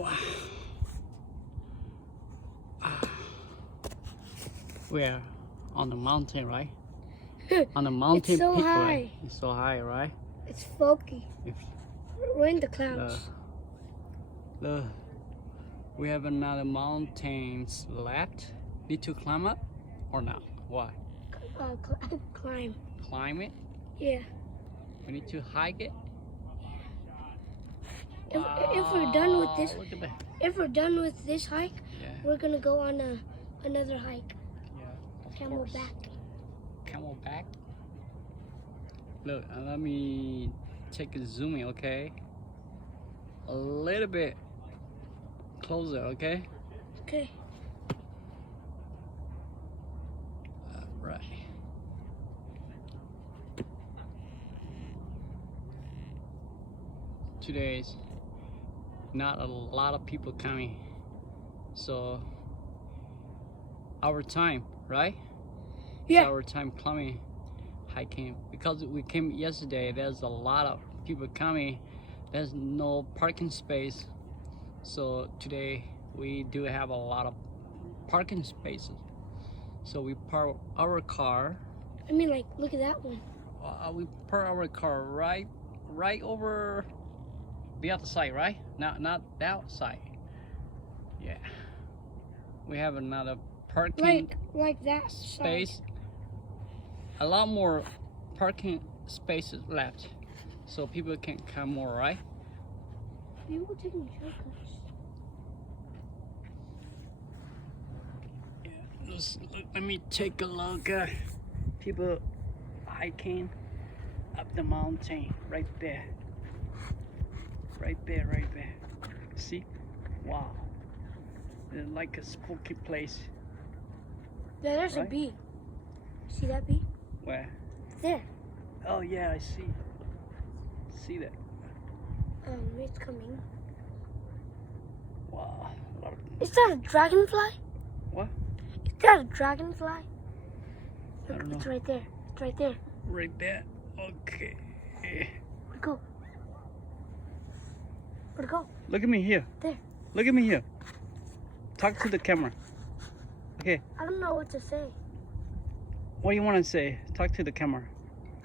Wow. We're on the mountain, right? On the mountain It's so peak, high. right? It's so high, right? It's foggy. We're in the clouds. Look, we have another mountains left. Need to climb up or not? Why? Climb. Climb it? Yeah. We need to hike it? If we're done with this, Look at that. if we're done with this hike, Yeah. we're gonna go on another hike. Yeah. Of Camel course. back. Camel back. Look, let me take a zoom in, okay? A little bit closer, okay? Okay. Right. Today's not a lot of people coming, so our time, right? Yeah. It's our time climbing, hiking, because we came yesterday. There's a lot of people coming. There's no parking space, so today we do have a lot of parking spaces. So we park our car. I mean, like, look at that one. We park our car right over the other side, right? Not that side. Yeah. We have another parking Like that space. side. A lot more parking spaces left, so people can come more, right? People taking shortcuts. Let me take a look at people hiking up the mountain right there. Right there. See? Wow. It's like a spooky place. Yeah, there's a Right? bee. See that bee? Where? There. Oh yeah, I see. See that? It's coming. Wow. A lot of... Is that a dragonfly? What? Is that a dragonfly? I don't know. It's right there. It's right there. Right there. Okay. Where'd it go? Where'd it go? Look at me here. There. Look at me here. Talk to the camera. Okay. I don't know what to say. What do you want to say? Talk to the camera.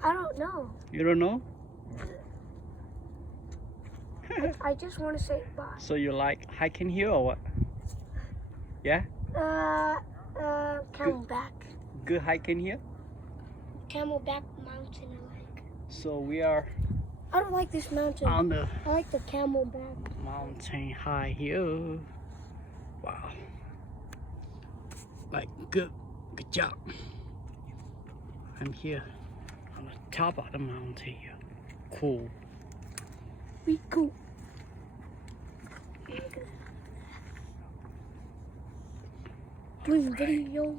I don't know. You don't know? I just want to say bye. So you like hiking here or what? Yeah? Camelback. Good hiking here? Camelback mountain I like. So we are I don't like this mountain. on the I like the camelback. mountain high here. Wow. Like good job. I'm here on the top of the mountain here. Cool. We cool. Doing video.